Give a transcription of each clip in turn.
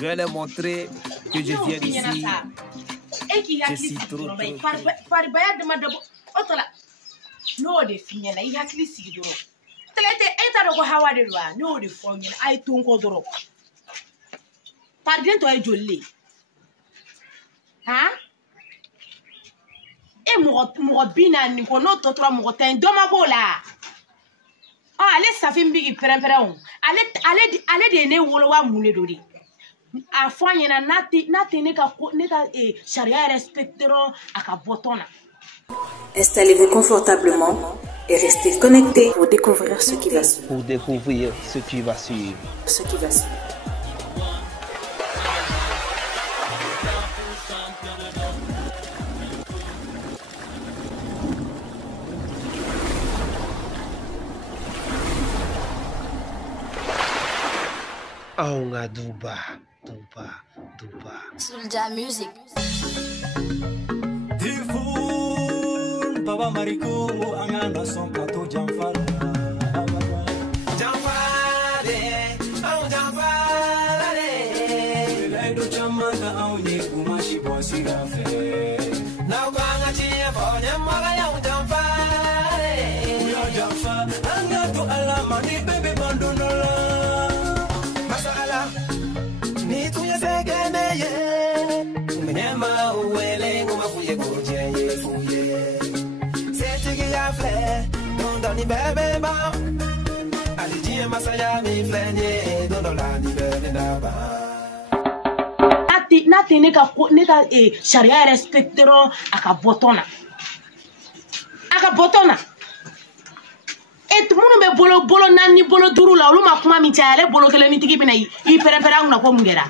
Je vais leur montrer que je viens d'ici. Je suis trop. No de finyana I hakili sigi doro telete eta do ko hawa de lwa no de fonyana ay ton ko doro pardon to ay jolle ha e mo bina ni ko no to tro mo ten do ma bola ah ale safin bigi perempere on ale de ne wolo wa mule do di a fonyana nati ne ka sharia respectero aka botona. Installez-vous confortablement et restez connectés pour découvrir ce qui va suivre. Pour découvrir ce qui va suivre. Ce qui va suivre. Aunga duba. Soulja Music. Baba Mariko angana son kato jamfara au jamfara laido chamata au ni kumashi bosi gafe na kwanga chia fonya mara ya jamfara ya jamfa angato alama ni bebe bandonola masala ni tuya segeneye menyama uwele ngumafuye goje fuye ni bebe ba aliji masaya mi flenye dondo la ni bebe ba nati ne ka sharia respectero aka botona et munu be bolo nani bolo duru la olu ma kuma mi tiare bolo kele mi tigi bina I perepera ngna ko mungera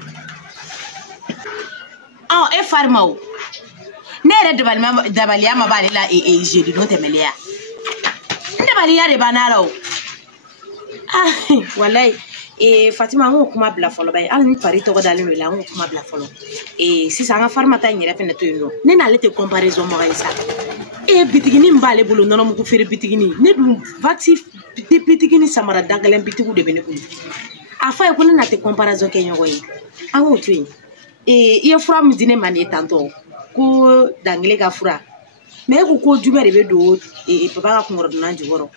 e farma o ne re dabaliya ma ba la jeudi no temelia Maria de banaro wallahi Fatima ngo kuma bla folo bay al ni pari to godalen la ngo kuma bla folo si sa nga farmata nyere fene to yino ne na lete comparaison mo isa bitigini mbale bulu nono mu fere bitigini ne dum vati bitigini samara dangalen bitigu de bene ko afa ko na te comparaison ke nyogo yi ango twin ye fura mu dine mani tanto ko dangle ga fura me ko jubere be do papa ka ngoro na njigoro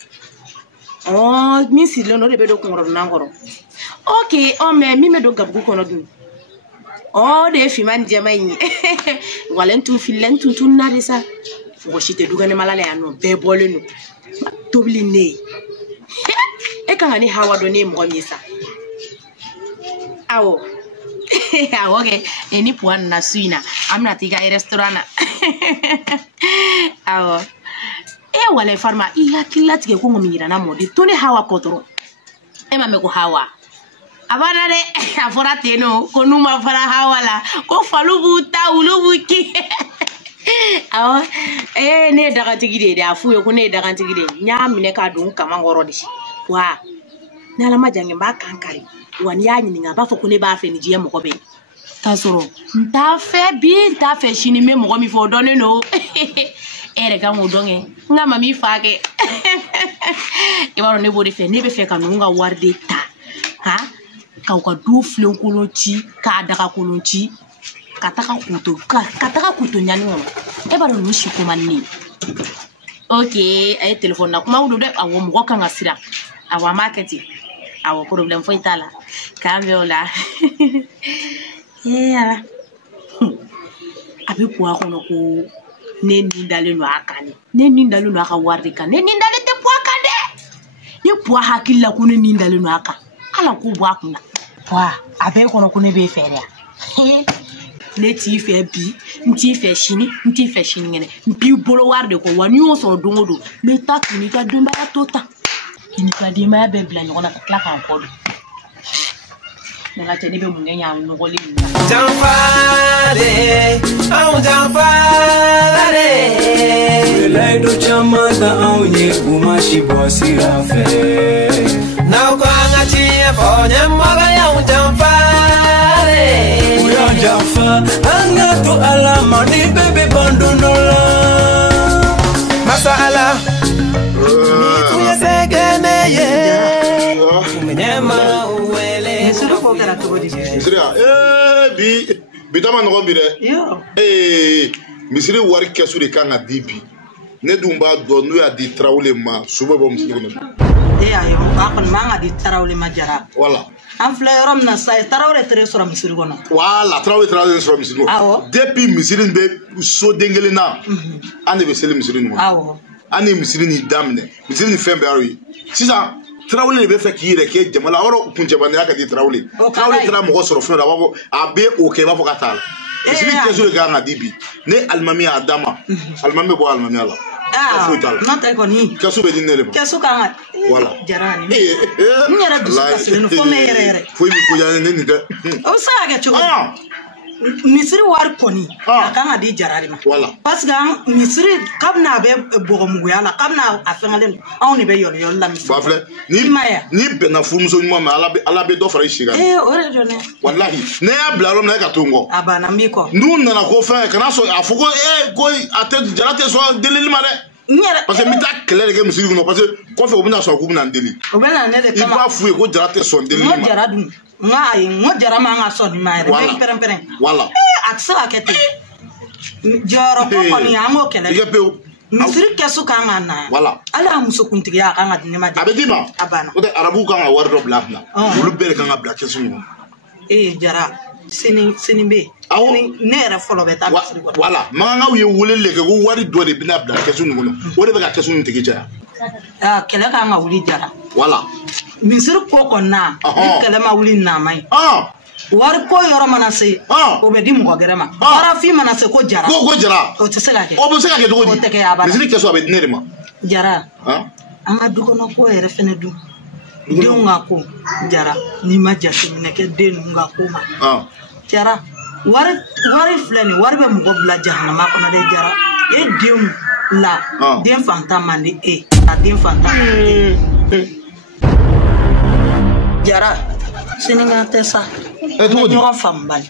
mi si lo no de be do ngoro na ngoro okay me mi me do gabu ko no dun de fi man jama yi walentu filentu tunna de sa ngo shite dugane malale ya no be bole no tobli ne kanga ni hawa do ne mo mi sa awo ke ni puan na suina amna tiga restaurant awo wale farma kila tige ko ngomira na modi to ne hawa kotoro mame ko hawa abana de afora teno ko numa fara hawa la ko falubu ta ulubuki awo ne daga tigide de afu ko ne daga tigide nya mine ka dun kama ngoro di wa na la majange ba kankari wani ya nyinga ba fo ko ne ba fe ni je mo ko be kasoro nta fe shini me mo mi fo donne no ere ga mo donge nga mami faake e waro ne bodi fe ne be fe kanu nga warde ta ha ka ko du flen kolonti ka daga kolonti ka taka kuto nyani ngoma e baro no shi ko manni okay ay telephone na kuma wudo de awo mo ka ngasira awa marketing awo problem fo itala kambeola abi kwa kono ko ne nindale no akane ne nindale no aka warde kan ne nindale te po akade ni po hakilla ko ne nindale no aka ala ko bo akuna wa abe kono ko ne be fere ne ti fe bi nti fe shini ngene mpi bolo warde ko wani o so dongodo le takuni ka dumba tota ni ka di ma be bla nyona ka kla kan ko do nanga tene be mungenya no goli jamfare au jamfare laido chamata au nye kumashi bosi rafe na kwanga tie fonya maga ya jamfare uya jamfa anga to alama ni bebe bandonola masala ni tuya segeneye menyema uwele Misiri bi dama no bi de misiri wari kesu de kan di bi ne dum ba do no ya di Traoré ma suba bo misiri no ayo ba kon ma nga di Traoré ma jara voilà en fleurom na say Traoré tere sura misiri gono voilà Traoré sura misiri no depuis misiri be so dengele na ande be sele misiri no awo ani misiri ni damne misiri ni fembe ari sisa Traoré be fe ki re ke jamala oro kunje bande aka di Traoré tra mo soro fo da babo abe o ke ba fo katal misiri kesu ga na dibi ne almami adama almami bo almami ala non te koni kesu be dinere kesu ka voilà jarani ni era du kasu no fo me yere fo mi ko jane ni de o sa ga chu misiri war koni kan di jarari ma voilà parce que misiri kabna be bogomu yala kabna afengalen on be yol yol la misiri bafle ni be na fumso ni mama ala be do fara shiga ore jone wallahi ne ya blaro na ka tungo abana mbiko ndun na ko fa kana so afugo ko ate jarate so delil male parce que mita clair que misiri no parce que ko fe obuna so ko buna ndeli obena ne de kama iba fu ko jarate so delil ma jaradu ngai ngojara ma nga so ni ma re peremperen voilà atsa akete joro ko koni amo kele misiri kesu ka nga na voilà ala muso kuntigi ya ka nga dinema abedima abana o de arabu ka nga wardo blafna ulu bere ka nga bla kesu no jara sini be ni nere folo beta misiri ko voilà ma nga ye wolele ke ko wari do de bina bla kesu no o de be ka kesu no tigi ja kele ka nga wuli jara voilà misiri ko konna kele ma wuli na mai war ko yoro manase o be di mo gerema ara fi manase ko jara ko jara o tsega ke o be tsega ke do di misiri keso abe dinere ma jara anga duko na ko ere fene du nga ko jara ni ma jasi ne ke de nga ko ma jara war fleni war be mo bla jahannama ko na de jara e de la den fantama ni la den fantama jara sininga tesa ñoo fambal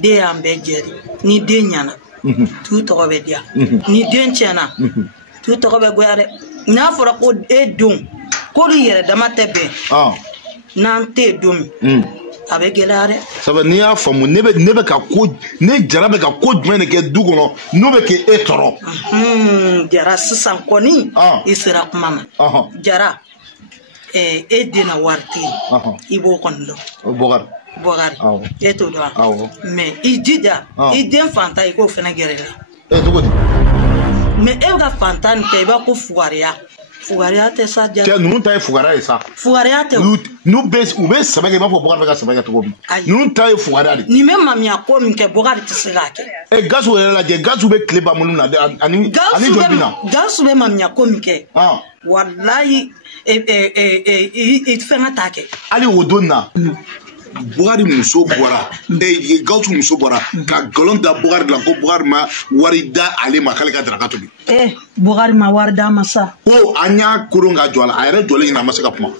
de ambe jeri ni de ñana tu to be dia ni de ñana tu to be goyare na fora ko e dum ko ri yere dama tebe nan te dum abe gelare saba ni ya famu nebe ka ko ne jara be ka ko dum ne ke dugono no be ke etoro jara sisan koni isira kuma jara dina warti ibo kondo bogar eto do mais idida idem fanta iko fena gerela to godi mais e ga fanta nte ba ko fugaria te sa jara te nu ta fugaria sa fugaria te nu bes u bes sabage ba fo bogar ga sabage to gomi nu ta fugaria ni même mamia ko mi ke bogar te sigake gasu la je gasu be kleba mulu na ani jobina gasu be mamia ko mi ke wallahi it fenga take ali wodonna Bugari muso bora gautu muso bora ka galon da Bugari la ko Bugari ma warida ale ma kale ka draka to bi Bugari ma warda masa ko anya kurunga jola ayre jole ina masaka kuma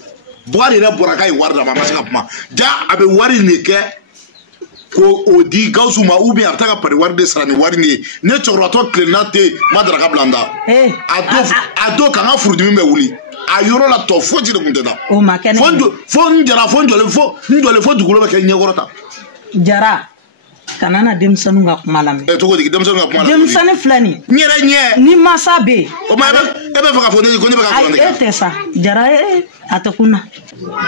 Bugari re bora kai warda ma masaka kuma ja abe wari ne ke ko odi gausu ma ubi artaka pare warde sarani wari ne choroto klenate madraka blanda ado kanga furdimi me wuli ayoro la to fo jire kunte da o ma kene fo njara fo njole fo dugulo be ke nyegorota jara kanana demsanu nga kumalame to godi demsanu nga kumalame demsanu flani nyere nye ni masabe o ma ebe faka fo ni ko nyebe ka flani etesa jara atakuna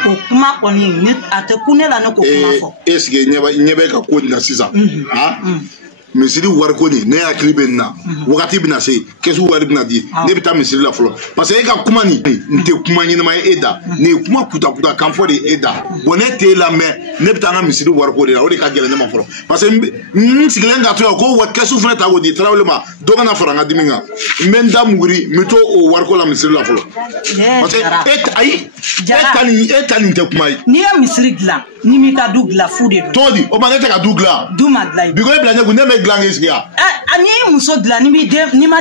o kuma koni ni atakune la no ko kuma fo esige nyebe ka ko na sisa misiri wari ko ni ne yakili be na wakati bina se kesu wari bina di ne bita misiri la folo parce que e ka kuma ni nte kuma ni ma eda ne kuma kuta kan fo de eda bonne te la me ne bita na misiri wari ko de o de ka gele ne ma folo parce que sigelen ga to ko wa kesu fana ta go di Traoré ma do kana faranga diminga menda muguri mito o wari ko la misiri la folo parce que etani te kuma ni ya misiri gla ni mi ka dugla fude todi o ma ne te ka dugla du magla bi ko e blanye go ne glange iskia ani muso dla ni ma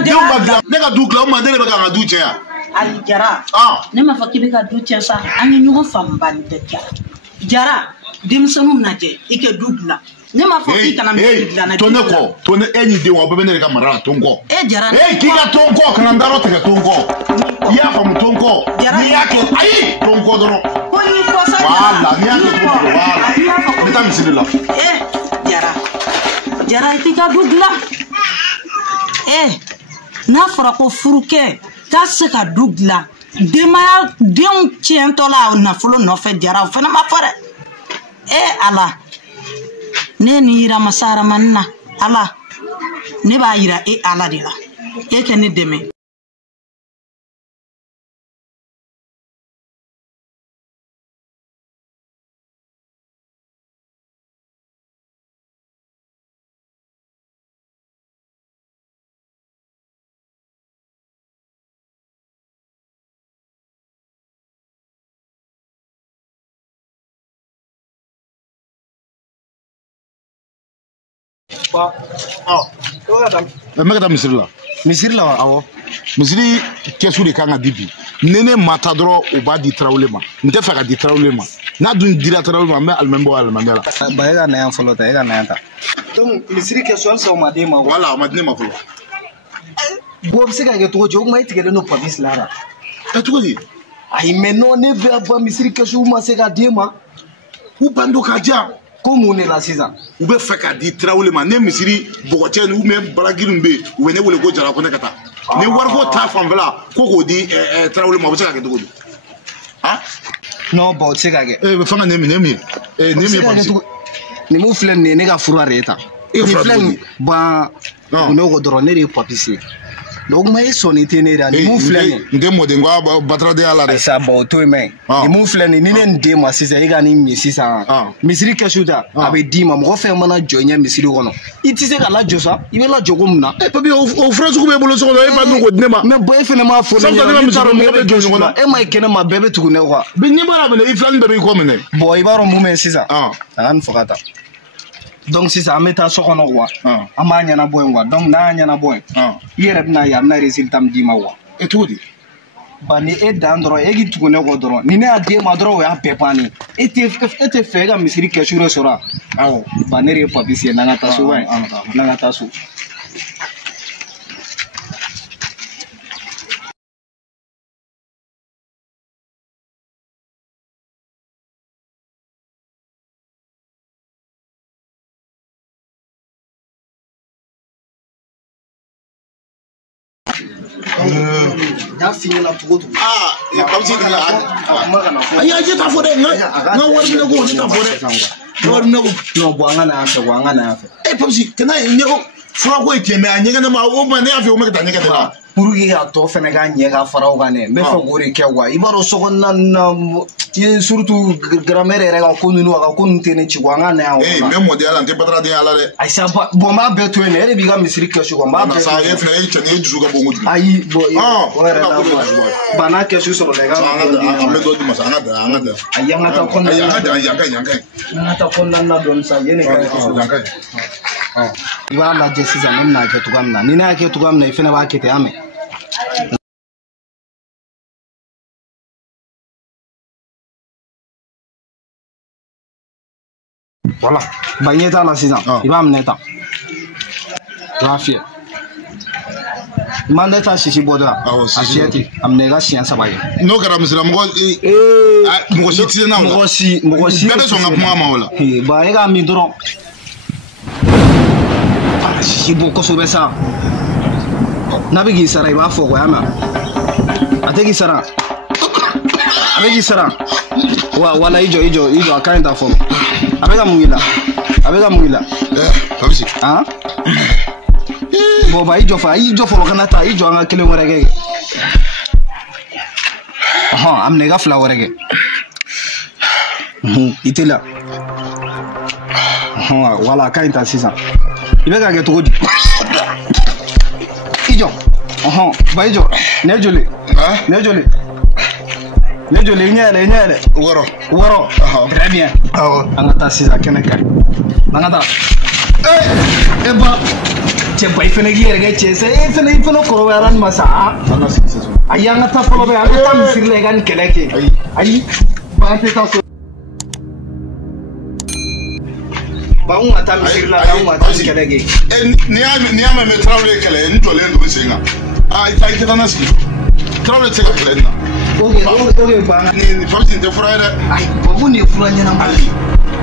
de ne ka du gla o ma de be ka du chen ali jara ne ma fakki be ka du chen sa ani nyugo fambani de jara denmisɛnninw lajɛ i kɛ du bila ne m'a fɔ k'i kana misiri dilan na to ne kɔ to ne e ni den wa bɛɛ bɛ ne de ka mara la to n kɔ Jara k'i ka to n kɔ kana n dayɔrɔ tigɛ to n kɔ i y'a faamu to n kɔ n'i y'a kɛ ayi to n kɔ dɔrɔn ko n'i kɔ sa wala n'i y'a kɛ to n kɔ wala n bɛ taa misiri la Jara i t'i ka du dilan n'a fɔra ko furukɛ t'a se ka du dilan denbaya denw tiɲɛtɔ la nafolo nɔfɛ Jara o fana ma fɔ dɛ Ala ne ni yira masa Aramani na Ala ne b'a yira e Ala de la e kɛ ne dɛmɛ mɛ ka taa misiri la awɔ misiri kɛsu de kan ka di bi ni ne ma taa dɔrɔn u b'a di Tarawele ma n tɛ fɛ ka di Tarawele ma n'a dun dira Tarawele ma n bɛ alimami bɔ alimami la ba e ka na yan fɔlɔ ta e ka na yan ta donc misiri kɛsu halisa o ma d'e ma wala o ma di ne ma fɔlɔ bon o bɛ se ka kɛ cogo di o kuma e tigɛlen don papi sila la cogo di ayi mais non ne bɛ ba misiri kɛsu ma se ka d'e ma u bando ka diya ko mun de la sisan u bɛ fɛ ka di Tarawele ma ne misiri bɔgɔcɛ ou bien baragirinw bɛ yen u bɛ ne wele ko Jara ko ne ka taa ni wariko ta fanfɛla ko k'o di Tarawele ma o bɛ se ka kɛ cogo di non bon o tɛ se ka kɛ fanga ne min nin mun filɛ nin ye ne ka fura de ye tan e fura cogo di ban ne ko dɔrɔn ne de ye papi se donc ma e sɔnni tɛ ne la nin mun filɛ nin n tɛ mɔden ko bataradenya la dɛ sa bon o to yen mɛ nin mun filɛ nin ni ne nin den ma sisan e ka nin min sisan misiri kɛsu ta a bɛ d'i ma mɔgɔ fɛn mana jɔ ɲɛ misiri kɔnɔ i tɛ se ka lajɔ sa i bɛ lajɔ ko mun na papi o fura sugu b'e bolo so kɔnɔ e ba dun ko di ne ma mais bon e fana m'a fɔ ne ɲɛna n'i taara mɔgɔ bɛ jɔ ɲɔgɔn na e ma ye kɛnɛ ma bɛɛ bɛ tugu ne kɔ n'i b'a minɛ i filani bɛɛ b'i kɔ minɛ bon i b'a dɔn mun bɛ sisan a ka nin fɔ ka taa donc sisan an bɛ taa so kɔnɔ quoi an b'a ɲɛnabɔ yen quoi donc n'a y'a ɲɛnabɔ yen i yɛrɛ bɛna ye a bɛna résultat min d'i ma quoi cogo di ba ni e dan dɔrɔn e k'i tugu ne kɔ dɔrɔn ni ne y'a d'e ma dɔrɔn o y'a bɛɛ bannen e tɛ fɛ e ka misiri kɛsu de sɔrɔ awɔ ba ne de ye papi se n'an ka taa so n'an ka taa so n'a f'i ɲɛna cogo cogo papi ayi a je t'a fɔ dɛ n ka wari minɛ ko ne t'a fɔ dɛ wari minɛ ko non bon an ka na yan fɛ quoi an ka na yan fɛ papi kana ɲɛgɛn fura ko ye tiɲɛ mɛ a ɲɛgɛn ne ma o ma ne y'a fɛ o ma ka taa ɲɛgɛn de la pour que a tɔ fɛnɛ ka ɲɛ ka fara o kan dɛ n bɛ fɛ k'o de kɛ quoi i b'a dɔn sokɔnɔna na surtout grand-mère yɛrɛ ka ko ninnu a ka ko ninnu tɛ ne ci quoi an ka na yan o la n bɛ mɔdenya la n tɛ bataradenya la dɛ ayi sa bon n b'a bɛɛ to yen dɛ e de b'i ka misiri kɛsu quoi n b'a bɛɛ to yen e fɛnɛ e cɛ ni e dusu ka bon kojugu ayi bon o yɛrɛ la ba n'a kɛsu sɔrɔ la i ka an bɛ dɔ di masa an ka da an ka da ayi an ka taa kɔnɔna an ka da yan ka yan ka an ka taa kɔnɔna na dɔɔnin sa yen de ka ɲi i b'a lajɛ sisan ne bɛna kɛ cogoya min na ni ne y'a kɛ cogoya min na i fɛnɛ b'a kɛ ten an mɛn voilà ba ɲɛ t'a la sisan i b'a minɛ tan i b'a fiyɛ i ma ne ta sisi bɔ dɔrɔn a fiyɛ ten a minɛ i ka siɲɛ 3 ye n'o kɛra misira mɔgɔ si tɛ se n'a o la mɔgɔ si bɛɛ bɛ sɔn ka kuma ma o la ba e k'a min dɔrɔn sisi bɔ kosɛbɛ sa n'a bɛ k'i sara i b'a fɔ quoi mɛ a tɛ k'i sara a bɛ k'i sara wala i jɔ a ka ɲi ta fɔ a bɛ ka mun k'i la a bɛ ka mun k'i la papi bon ba i jɔ fɔlɔ kana taa i jɔ an ka kelen wɛrɛ kɛ a minɛ i ka 2 wɛrɛ kɛ i tɛ la wala a ka ɲi ta sisan i bɛ ka kɛ cogo di i jɔ ba i jɔ ne joli i ɲɛ yɛlɛ wɔɔrɔ très bien an ka taa sisan kɛnɛ kari an ka taa e ba cɛ ba i fɛnɛ k'i yɛrɛ kɛ cɛ sa i fɛnɛ kɔrɔbayara nin ma sa ayi an ka taa fɔlɔ bɛ an ka taa misiri la i ka nin kɛlɛ kɛ ayi ba an tɛ taa so on va t'amener là, on va t'amener kɛlɛ n'i y'a mɛn Traoré kɛlɛ n jɔlen don sen kan i tɛ taa n'a sigi Traoré tɛ se ka kɛlɛ nin na ok banna ni Papis nin tɛ fura ye dɛ ayi babu nin ye fura ɲɛnama de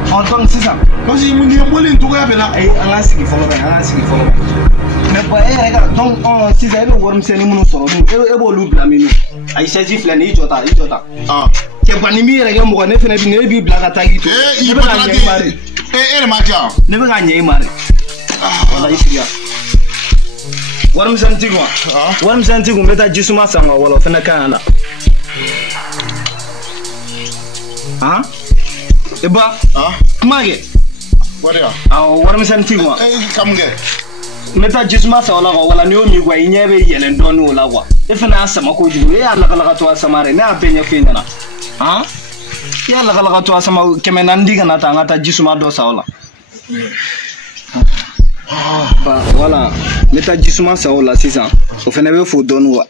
donc sisan parce que nin ye bɔli nin cogoya bɛ na an k'an sigi fɔlɔ bɛ mais ba e yɛrɛ ka donc sisan e bɛ warimisɛnnin minnu sɔrɔ dun e b'olu bila min ayi chaise filɛ nin i jɔ ta cɛ ba ni min yɛrɛ kɛ mɔgɔ ne fana bi ne b'i bila ka taa k'i to i bɛ ka ɲɛ i ma de e de ma diya ne bɛ ka ɲɛ i ma de wala i sigiya warimisɛntigi wa warimisɛntigi n bɛ taa jisuma san wa wala o fana ka ɲi a la han e ba kuma kɛ wariya awɔ warimisɛntigi wa kam kɛ n bɛ taa jisuma san o la wala n'i y'o min kuwa i ɲɛ bɛ yɛlɛn dɔɔnin o la kuwa e fana y'a sama kojugu e y'a lakalakatɔ a sama dɛ ne y'a bɛɛ ɲɛfɔ e ɲɛna han i y'a lakalakatɔ a sama 400 di kana taa an ka taa jisuma dɔ san o la ba voilà n bɛ taa jisuma san o la sisan o fana bɛ fo dɔɔnin wa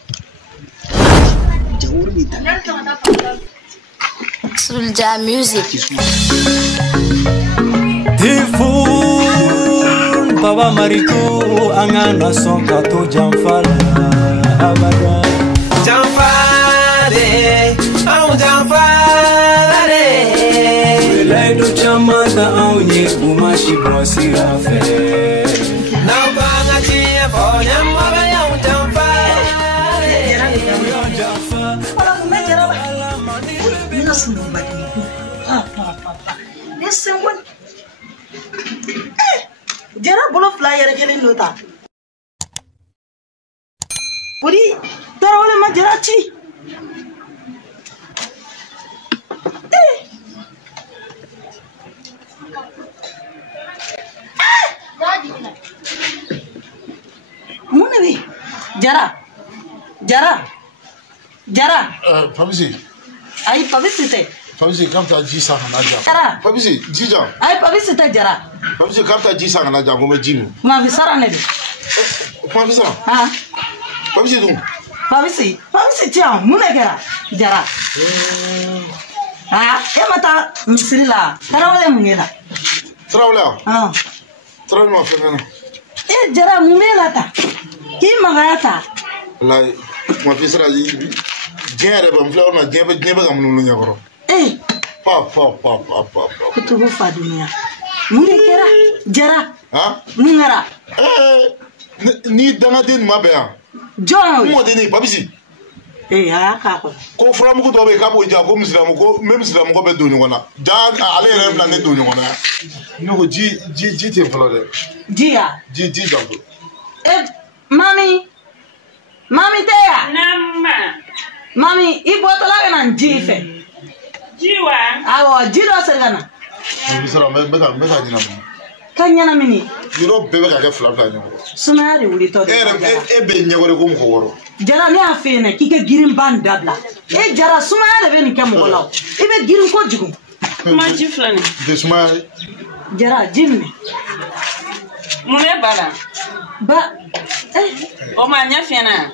Soulja Music. Tifu Baba Mariko angana sonka to jamfala abada jamfare au jamfare laido chamata au nye umashi brosi rafe na banga tie fonya maba ya jamfare Listen, what? Jara bolo flyer kelen nota. Puri, tarawale ma jara chi. Mune bi? Jara. Papis Ay Papis te. Papis kam ta ji sa kana ja Jara. Papis ji ja Ay Papis te Jara. Papis kam ta ji sa kana ja ko me ji mi Ma vi sara ne de. Papis Ha. Papis dun Papis tia mune kera Jara. Ha, e mata misri la. Tarawale mungela. Traoré Ah. Traoré ma fena E Jara mungela ta. Ki magata. la ma fi sera jere ba mfla na jebe ga munu nya goro pa kutubu fa dunia mune kera Jara ha mungera ni danga den ma be ya John mo de ni Papis aya ka ko from ko do be ka bo ja ko muslim ko même muslim ko be do ni wona ja ale re plan ne do ni wona no ko ji te folo de Dia ji jambo Mami teya Nama. Mami ibotola kana jife Jiwa. awo jiro sergana mi sera me ka dina mo kanyana mini yiro be ka ke fla ni sunari wuli to e be nyagore ko mo woro Jara ne afene kike girin ban dabla Jara sunari be ni kemo law ibe girin ko jugu Ma jiflani. de suma Jara jimme Mune bara. ba O ma nya fiena.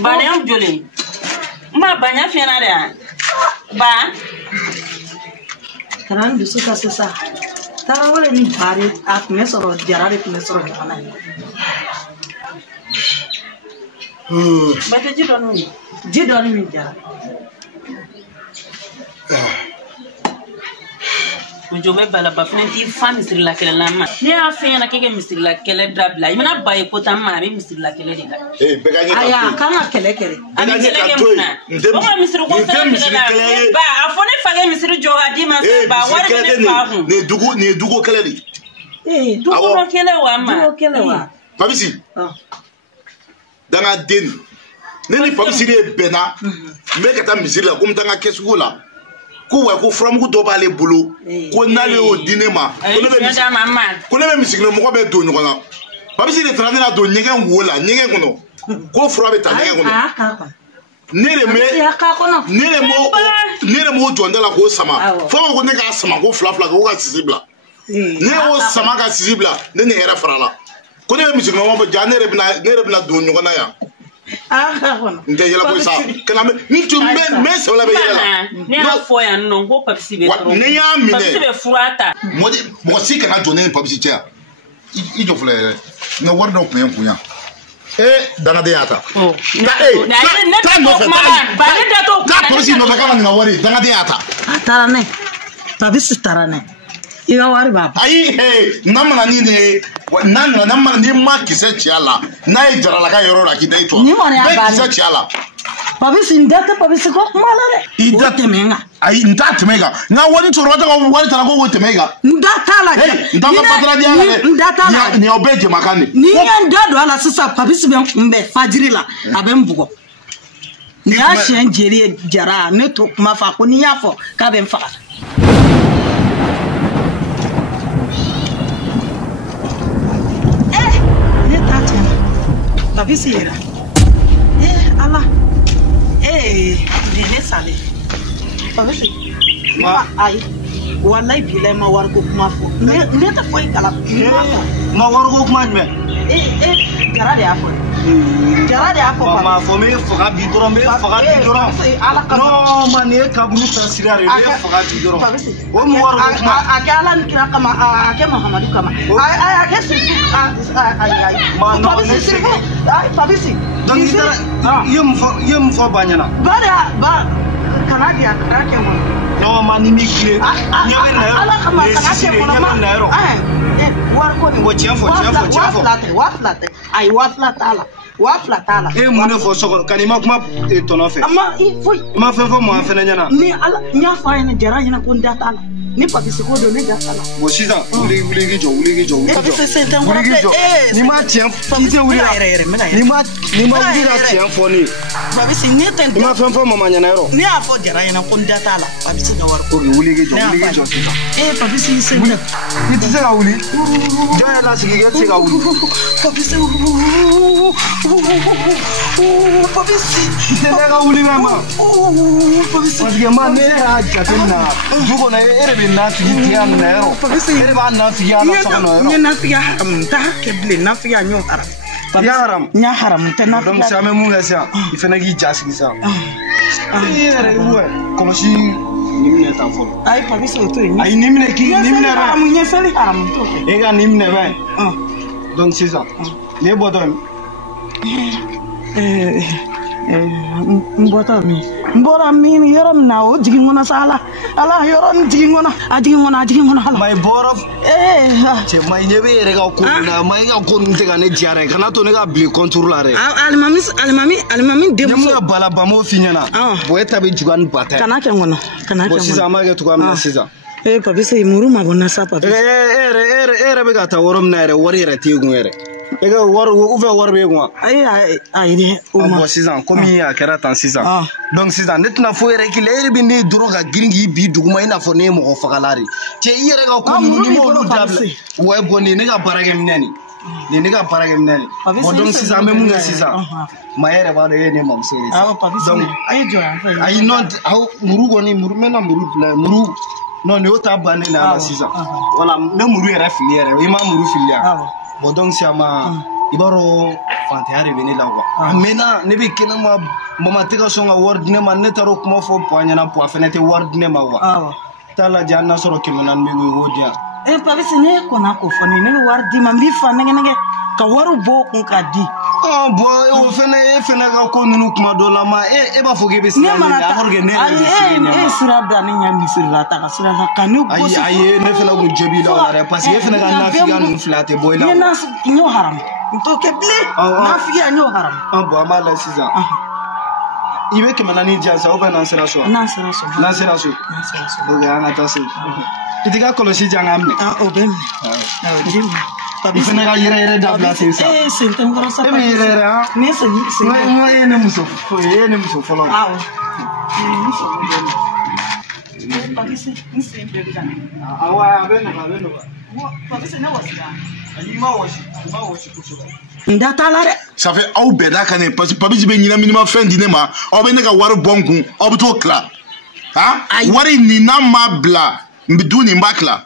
Ba ne am jole. Ma ba nya fiena de. Ba. kanan bisu ka sesa tarawale ni bari at mesoro Jara de mesoro jana Ba te jido no. jido ni Jara Jobe bala ba fene ti fa misiri la kele la ma ne a fe na keke misiri la kele drabla imana ba e kota ma be misiri la kele de la be ga ni aya kana kele ani kele ke muna o ma misiri ko sa kele la ba a fo ne fa ke misiri jo ga di ma ba wa ne fa hu ne dugo kele di dugo no kele wa ma dugo kele wa Papis danga den ne ni Papis de bena me ka ta misiri la ko mtanga kesugo la ko wa ko from ko do bale bulu ko nale o dinema ko ne be misigno mo ko be do nyoko na Papis de trane na do nyegen wola nyegen kono ko fro be ta nyegen kono nere mo jonda la ko sama fo ko ne ka sama ko fla ko ka sisibla ne o sama ka sisibla ne ne era frala ko ne be misigno mo ja nere bina do nyoko na ya N tɛ yɛlɛ ko sa kana ni tun bɛ sɛbɛla bɛ yɛlɛ ne y'a fɔ yan nɔ ko papisi bɛ dɔrɔn ne y'a minɛ papisi bɛ fura ta mɔgɔ si kana jɔ ne ni papisi cɛ yan i jɔ fɔlɔ yɛrɛ n ka wari dɔ kun ye n kun yan dangaden y'a ta taa nɔfɛ taa polisi nɔfɛ k'a ka nin ka wari dangaden y'a ta a taara ne papisi taara ne i ka wari b'a bɔ ayi n'a mana ni ne n'a nana ni ma kisɛ ci a la n'a ye jaralaka yɔrɔ la k'i da i tɔ bɛɛ kisɛ ci a la papisi n da tɛ papisi ko kuma la dɛ i da tɛmɛ n kan ayi n t'a tɛmɛ i kan n ka wari sɔrɔ ka wari tala ko tɛmɛ i kan n da t'a la n t'a ka pataradiya la dɛ n da t'a la nin y'aw bɛɛ jɛmakan de ni ye n da don a la sisan papisi bɛ n kunbɛn fajiri la a bɛ n bugɔ nin y'a siɲɛ jeli ye jara ne to kuma fɔ ko ni y'a fɔ k'a bɛ n faga papisi yɛrɛ ala ne sale papisi ayi wallahi bilahi ma wari ko kuma fɔ ne tɛ foyi kala ma wari ko kuma jumɛn jara de y'a fɔ jara de y'a fɔ ma fɔ n bɛ faga bi dɔrɔn n bɛ faga bi dɔrɔn non ma nin ye kabulu ta sira de ye n bɛ faga bi dɔrɔn o mu wari ko kuma a kɛ ala ni kira kama a kɛ mahamadu kama a kɛ siriki papisi siriki papisi donc i ye mun fɔ ba ɲɛna ba kana di a kana kɛ kɔnɔ non ma ni mi tile ɲɛ bɛ na ala kama yɔrɔ kana kɛ kɔnɔ ma wari ko nin tiɲɛ fɔ wa fila tɛ ayi wa fila t'a la wa fila t'a la e mun de fɔ so kɔnɔ ka n'i ma kuma tɔnɔ fɛ i ma fɛn fɔ mɔgɔ fɛnɛ ɲɛna ni ala n y'a fɔ a ɲɛna jara ɲɛna ko n da t'a la ni papisi ko don ne da t'a la bon sisan wuli k'i jɔ papisi sen tɛ n kɔrɔ bilen n'i ma tiɲɛ i tɛ wuli n'i ma wuli ka tiɲɛ fɔ ne ye papisi ne tɛ i ma fɛn fɔ mama ɲɛna yɔrɔ ne y'a fɔ jara ɲɛna ko n da t'a la papisi ka wari ko wuli k'i jɔ sisan papisi sen tɛ i tɛ se ka wuli jɔn yɛrɛ lasigi i tɛ se ka wuli papisi papisi i tɛ se ka wuli bɛ ma papisi parce que ma ne y'a jateminɛ du kɔnɔ e de bɛ nasigi tigɛ nin na yɔrɔ e de b'a nasigi a la so kɔnɔ yɔrɔ n ye nafigiya haramu n t'a kɛ bilen nafigiya n y'o haramu i y'a haramu n y'a haramu n tɛ nafigiya donc sisan an bɛ mun kɛ sisan i fana k'i ja sigi sisan i yɛrɛ kɔlɔsi nin minɛ tan fɔlɔ ayi papisi o to yen ayi nin minɛ nin minɛ bɛ n ye fɛn haramu t'o kɛ e ka nin minɛ bɛ donc sisan ne bɔtɔ n bɔtɔ min n bɔra min yɔrɔ min na o jigin kɔnɔ sa ala yɔrɔ nin jigin kɔnɔ a jigin kɔnɔ ala ma i bɔra cɛ ma i ɲɛ bɛ e yɛrɛ ka ko min na ma i ka ko ninnu tɛ ka ne diya dɛ kana to ne ka bili kɔnturu la dɛ alimami denmuso ne mun ka bala bamo f'i ɲɛna bon e ta bɛ juga ni ba tɛ kana kɛ n kɔnɔ kana kɛ n kɔnɔ bon sisan an b'a kɛ cogoya min na sisan papisi muru ma bɔ n na sa papisi e yɛrɛ bɛ ka taa yɔrɔ min na yɛrɛ wari yɛrɛ t'e kun yɛrɛ e ka wari ou bien wari b'e kun wa ayi dɛ bon sisan komi a kɛra tan sisan donc sisan ne tɛna foyi yɛrɛ k'i la e de bɛ ne dɔrɔn ka girin k'i bi duguma i n'a fɔ ne ye mɔgɔ fagala de cɛ i yɛrɛ ka ko ninnu ni m'olu dabila wa bon nin ye ne ka baarakɛminɛ nin nin ye ne ka baarakɛminɛ nin bon donc sisan an bɛ mun kɛ sisan maa yɛrɛ b'a dɔn e ye ne mamuso de ye donc ayi non muru kɔni muru n bɛna muru bila muru non nin y'o ta bannen de a la sisan wala ne muru yɛrɛ fili yɛrɛ i ma muru fili yan bon donc sisan i b'a dɔn fantanya de bɛ ne la quoi a mɛnna ne bɛ kɛnɛma mama tɛ ka sɔn ka wari di ne ma ne taara o kuma fɔ puwa ɲɛna puwa fɛnɛ tɛ wari di ne ma quoi t'a lajɛ hali n'a sɔrɔ 400 bɛ yen o y'o di yan papisi ne kɔnna k'o fɔ ne ye ne bɛ wari d'i ma n b'i fa nɛgɛ ka wari bɔ o kun k'a di bon o fɛnɛ e fɛnɛ ka ko ninnu kuma dɔ la ma e b'a fɔ k'e bɛ sira ɲini alors que ne yɛrɛ bɛ sira ɲini e sira da ne ɲɛ misiri la ta ka sira la ka ne gosi ayi ne fɛnɛ kun jɛ b'i la o la dɛ parce que e fɛnɛ ka nafigiya ninnu filɛ a tɛ bɔ i la n y'o haramu n t'o kɛ bilen nafigiya n y'o haramu bon an b'a la sisan i bɛ 400 di yan sisan ou bien n'an sera so n'an sera so ok an ka taa so i t'i ka kɔlɔsi jan k'a minɛ o bɛ minɛ i fɛnɛ ka yɛrɛ dabila ten sa sen tɛ n kɔrɔ sa e bɛ yɛrɛ han ne sen e ye ne muso fɔlɔ awɔ a bɛ nɔgɔya ayi ma wɔsi kosɛbɛ n da t'a la dɛ ça fait aw bɛɛ da kan ne parce que papisi bɛ ɲɛnaminima fɛn di ne ma aw bɛ ne ka wari bɔ n kun aw bɛ t'o tila wari nin n'a ma bila n bɛ du nin b'a tila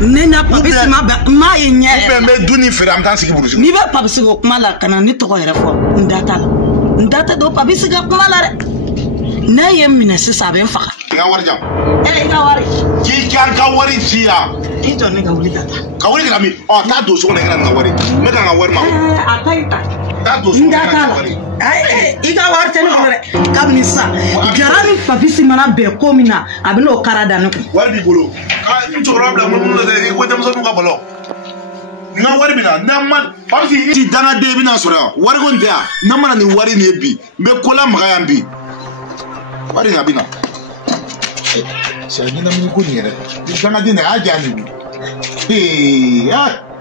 ne na papisi ma ye ɲɛ n bɛ du nin feere an bɛ taa sigi burusi n'i bɛ papisi ko kuma la ka na ne tɔgɔ yɛrɛ fɔ n da t'a la ndata do pabisi ga kuma la re na yem mina sisa ben fa nga wari jam nga wari ki kan ka wari ciya ki to ne ga wuli tata ka wari ga mi o ta do so ne ga nga wari me ka nga wari ma ataita ta do so ga nga wari iga wari tene ko re kam ni sa jarani pabisi mana be ko mina abino karada ne ko wari bi bolo ka to problem mun da e ko dem so nu ka bolo nga wari bina na man pabisi ti dana de bina sura wari gon dia na mana ni wari ne bi me kola maga yambi wari nga bina sai ni na mi ko ni re dana de ne aja ni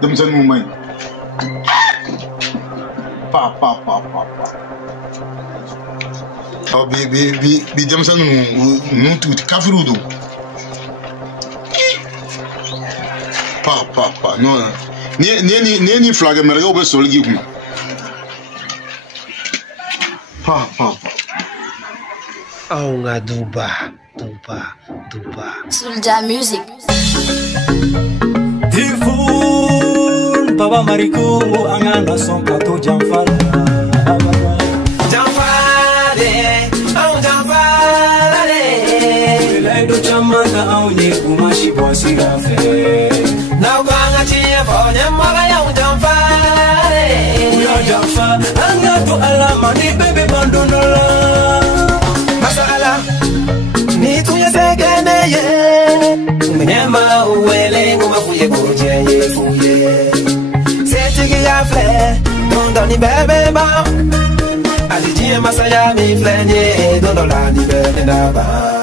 dem san mu mai pa oh bi dem san mu tu kafurudo pa no ni flag merga obe solgi kuma pa Aunga duba Sulja Music. Tifun Baba Marikungu angana son pato jamfala Laido chamata aunye kumashi bosi gafe Na kwanga chia fonya mwaga ya ujamfale Uya jamfa anga tu alama ni bebe bandonola Masala ni tuye segeneye Umenyema uwele ngumafuye kujeye fuye Setigi gafe Dondo ni bebe ba Alijie masaya mi flenye Dondo la ni bebe daba